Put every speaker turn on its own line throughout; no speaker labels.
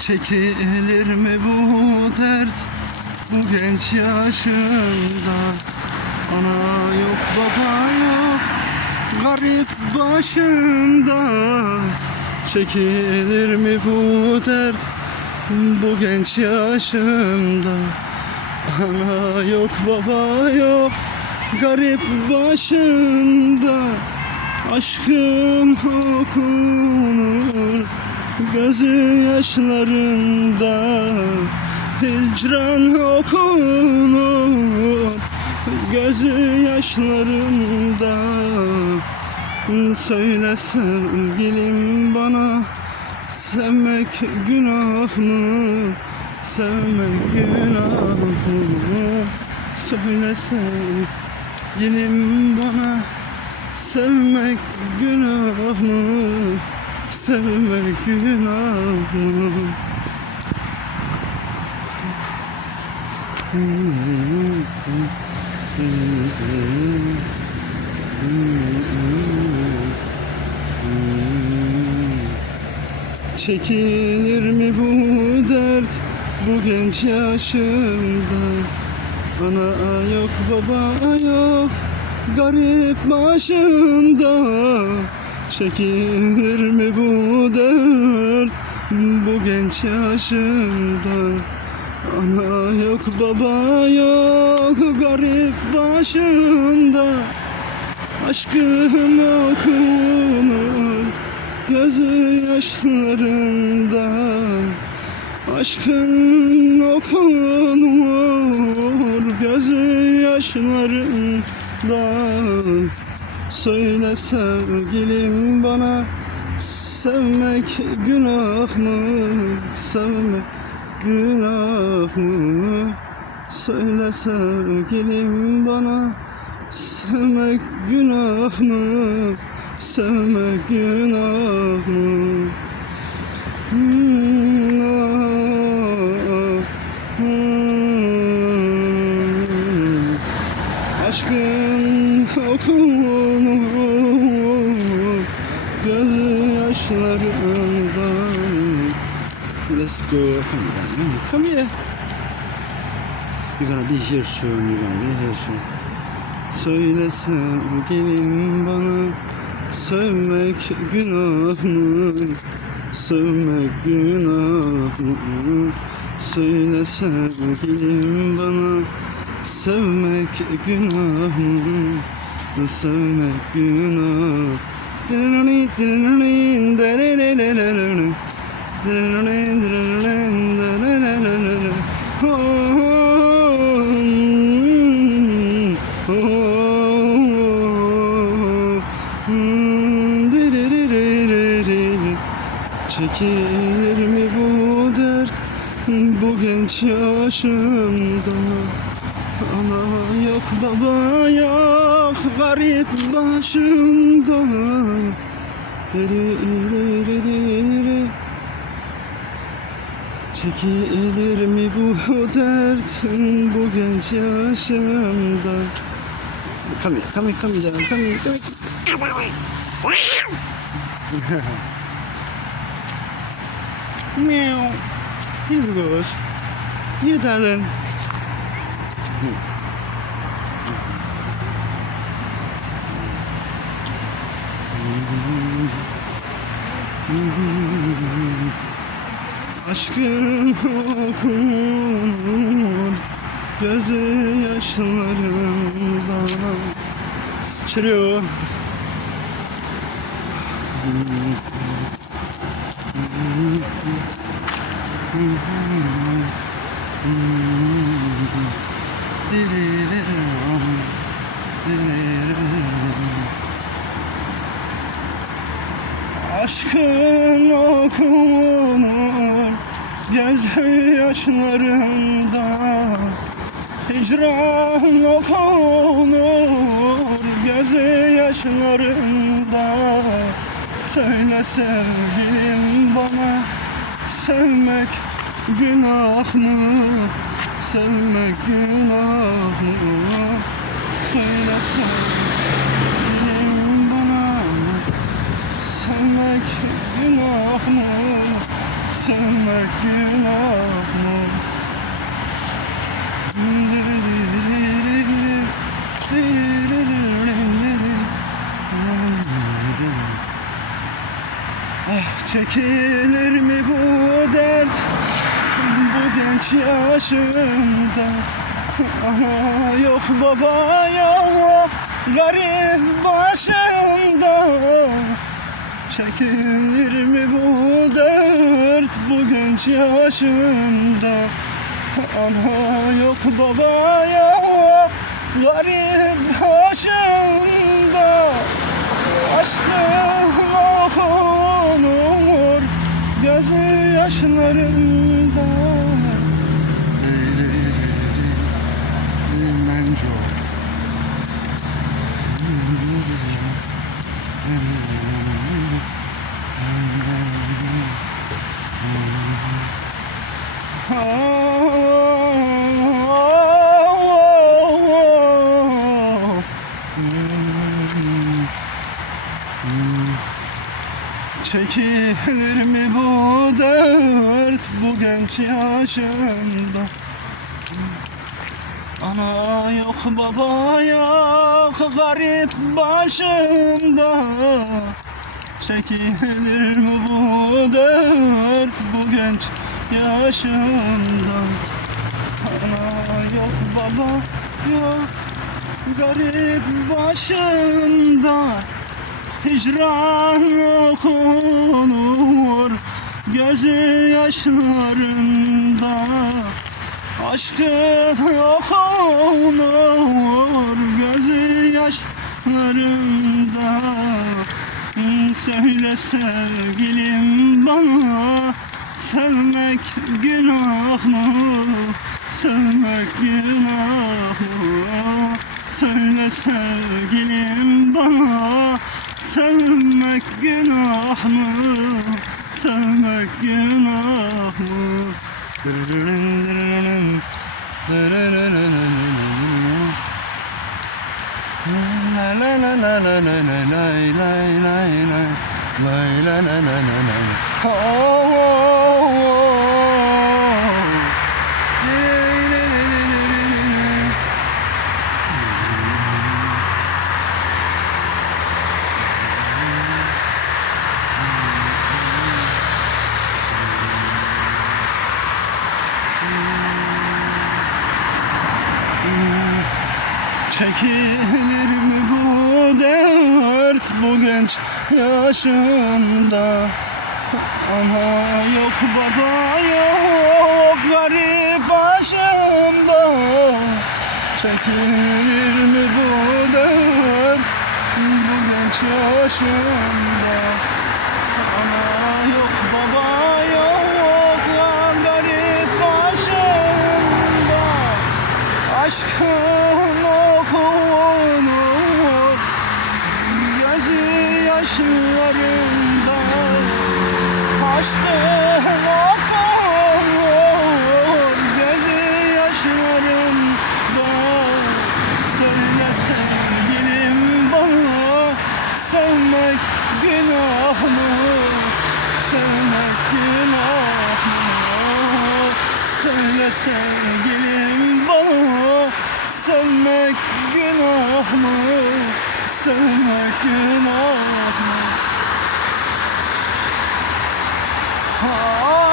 Çekilir mi bu dert? Bu genç yaşında Ana yok baba yok garip başımda. Çekilir mi bu dert? Bu genç yaşımda Ana yok baba yok garip başımda. Aşkım okunur gözü yaşlarında Hicran okunur gözü yaşlarında Söyle sevgilim bana Sevmek günah mı? Sevmek günah mı? Söyle sevgilim bana Sevmek günah mı? Sevmek günah? Çekilir mi bu dert bu genç yaşımda Ana yok baba yok garip başımda Çekilir mi bu dert? Bu genç yaşımda Ana yok baba yok garip başımda. Aşkım okunur gözü yaşlarında. Aşkın okunur gözü yaşlarında Söyle sevgilim bana sevmek günah mı? Sevmek günah mı? Söyle sevgilim bana sevmek günah mı? Sevmek günah mı? Hmm, here. Come here. You're gonna be here soon. You're gonna be here soon. Söyle sevgilim bana Sevmek günah mı? Sevmek günah mı? Söyle sevgilim bana Sevmek günah mı? Sevmek günah Dırırırı, dırırırı, dırırırı, Çekilir mi bu dert? Bu genç yaşımda. Ana yok baba yok garip başımda. Dırırırırırı. Çekilir mi bu dert bu genç yaşımda? Come here, come here, come here, come here, come here. Meow. Here go. Here, darling. Aşkın okunur gözü yaşlarında sıçrıyor. Aşkın okunur gözü yaşlarında Hicran okunur gözü yaşlarında. Söyle sevgilim bana sevmek günah mı? Sevmek günah mı? Söyle sevgilim bana Sevmek günah mı? Sevmek günah mı? Ah, çekilir mi bu dert? Bu genç yaşımda. Ana yok baba yok garip başımda. Çekilir mi bu dert? Bu genç yaşımda. Ana yok baba yok garip başımda Aşkım ah olur Gözü yaşlarında Leyli Leyli Çekilir mi bu dert bu genç yaşımda? Ana yok baba yok garip başımda. Çekilir mi bu dert bu genç yaşımda? Ana yok baba yok garip başımda Hicran okunur gözü yaşlarında Aşkın okunur gözü yaşlarında Söyle sevgilim bana Sevmek günah mı? Sevmek günah mı? Söyle sevgilim Sevmek günah mı? Sevmek günah mı? La Çekilir mi bu dert bu genç yaşımda? Ana yok baba yok garip başımda. Çekilir mi bu dert bu genç yaşımda yaşlarında Aşkın okunur gözü yaşlarında Söyle sevgilim bana sevmek günah mı? Sevmek günah mı? Söyle sevgilim bana Sevmek günah mı? Sevmek günah mı? 好。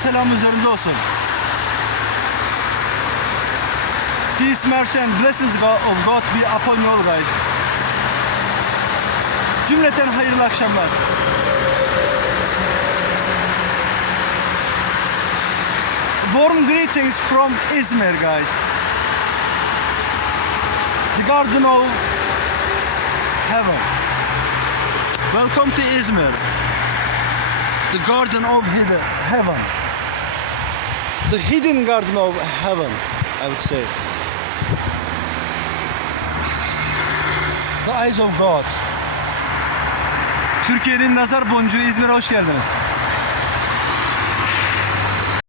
Selamı üzerinize olsun. Peace, mercy and blessings of God be upon you all guys. Cümleten hayırlı akşamlar. Warm greetings from Izmir guys. The Garden of
heaven. Welcome to Izmir. The garden of heaven.
The hidden garden of heaven, I would say.
The eyes of God. Türkiye'nin nazar boncuğu İzmir'e hoş geldiniz.